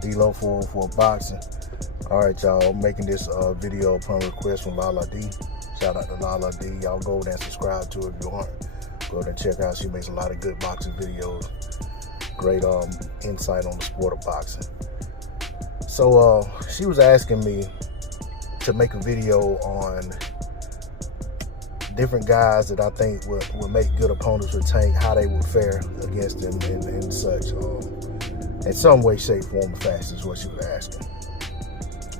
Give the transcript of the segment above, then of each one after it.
D-Lo for boxing. All right, y'all. I'm making this video upon request from Lala D. Shout out to Lala D. Y'all go over there and subscribe to her if you want. Go there and check out. She makes a lot of good boxing videos. Great insight on the sport of boxing. So she was asking me to make a video on different guys that I think would make good opponents for Tank, how they would fare against him and such. In some way, shape, form, or fashion is what she was asking.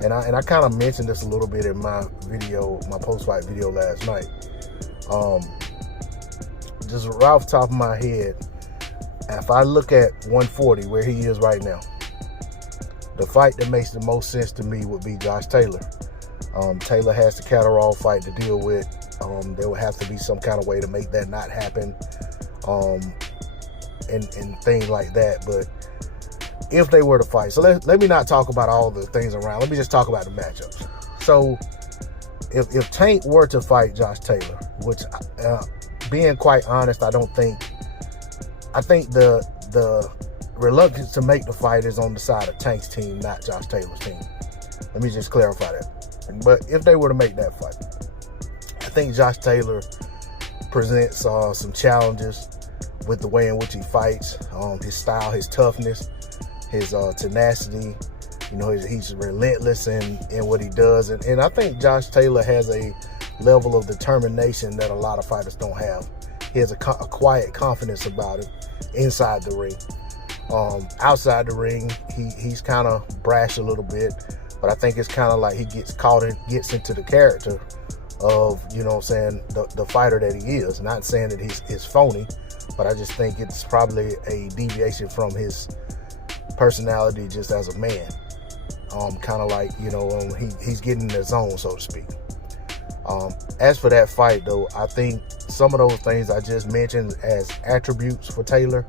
And I kind of mentioned this a little bit in my video, my post-fight video last night. Just right off the top of my head, if I look at 140, where he is right now, the fight that makes the most sense to me would be Josh Taylor. Taylor has the Catterall fight to deal with. There would have to be some kind of way to make that not happen, and things like that. But if they were to fight, so let me not talk about all the things around. Let me just talk about the matchups. So if Tank were to fight Josh Taylor, which, being quite honest, I think the reluctance to make the fight is on the side of Tank's team, not Josh Taylor's team. Let me just clarify that. But if they were to make that fight, I think Josh Taylor presents some challenges with the way in which he fights, his style, his toughness, his tenacity. You know, he's relentless in what he does. And I think Josh Taylor has a level of determination that a lot of fighters don't have. He has a quiet confidence about it inside the ring. Outside the ring, he's kind of brash a little bit, but I think it's kind of like he gets into the character of, you know what I'm saying, the fighter that he is. Not saying that he's phony, but I just think it's probably a deviation from his personality just as a man. Kind of like, you know, he's getting in the zone, so to speak. As for that fight, though, I think some of those things I just mentioned as attributes for Taylor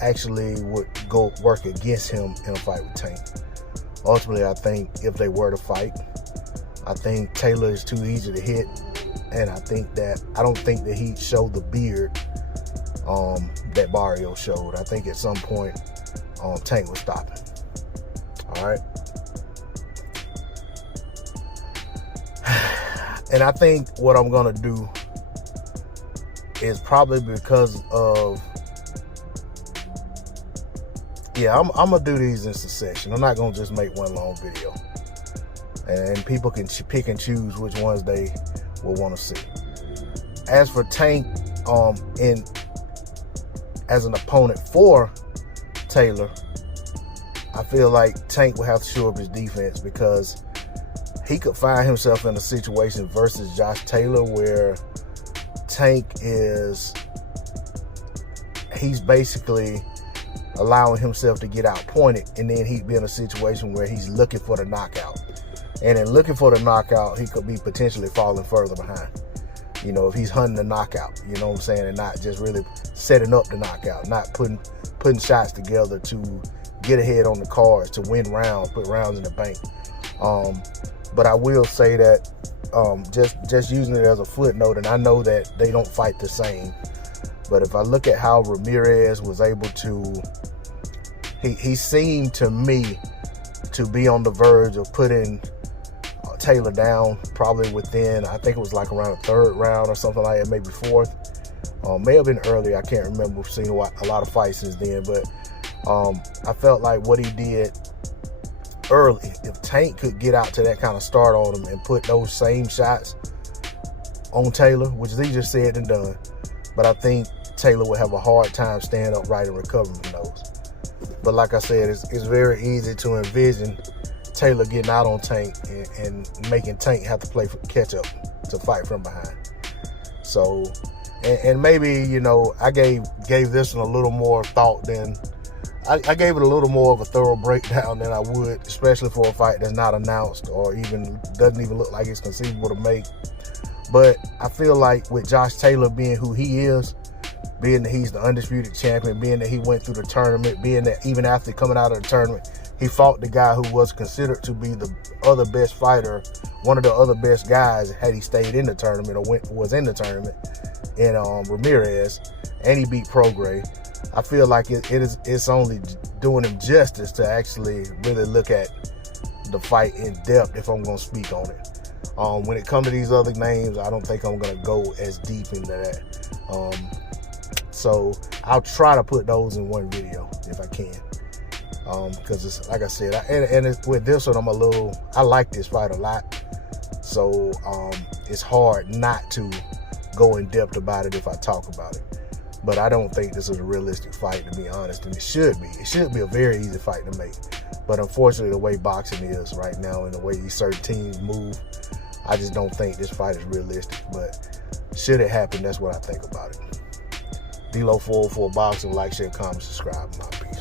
actually would go work against him in a fight with Tank. Ultimately, I think if they were to fight, I think Taylor is too easy to hit, and I don't think that he'd show the beard that Barrio showed. I think at some point Tank would stop him. All right. And I think what I'm gonna do is probably because of, I'm gonna do these in succession. I'm not gonna just make one long video, and people can pick and choose which ones they will want to see. As for Tank, as an opponent for Taylor, I feel like Tank would have to show up his defense, because he could find himself in a situation versus Josh Taylor where Tank he's basically allowing himself to get outpointed, and then he'd be in a situation where he's looking for the knockout. And in looking for the knockout, he could be potentially falling further behind. You know, if he's hunting the knockout, you know what I'm saying, and not just really setting up the knockout, not putting shots together to get ahead on the cards, to win rounds, put rounds in the bank. But I will say that just using it as a footnote, and I know that they don't fight the same, but if I look at how Ramirez was able to, he seemed to me to be on the verge of putting Taylor down, probably within, I think it was like around the third round or something like that, maybe fourth. May have been early, I can't remember. We've seen a lot of fights since then, but I felt like what he did early, if Tank could get out to that kind of start on him and put those same shots on Taylor, which is easier said than done, but I think Taylor would have a hard time staying upright and recovering from those. But like I said, it's very easy to envision Taylor getting out on Tank and making Tank have to play for catch up to fight from behind. So, and maybe, you know, I gave this one a little more thought than I gave it a little more of a thorough breakdown than I would, especially for a fight that's not announced or even doesn't even look like it's conceivable to make. But I feel like with Josh Taylor being who he is, being that he's the undisputed champion, being that he went through the tournament, being that even after coming out of the tournament, he fought the guy who was considered to be the other best fighter, one of the other best guys had he stayed in the tournament or was in the tournament, in Ramirez, and he beat Prograis. I feel like it's only doing him justice to actually really look at the fight in depth if I'm going to speak on it. When it comes to these other names, I don't think I'm going to go as deep into that. So I'll try to put those in one video if I can. Because it's like I said, with this one, I like this fight a lot. So it's hard not to go in depth about it if I talk about it. But I don't think this is a realistic fight, to be honest, and it should be. It should be a very easy fight to make. But unfortunately, the way boxing is right now and the way these certain teams move, I just don't think this fight is realistic. But should it happen, that's what I think about it. D-Lo 404 Boxing, like, share, comment, subscribe, in my opinion.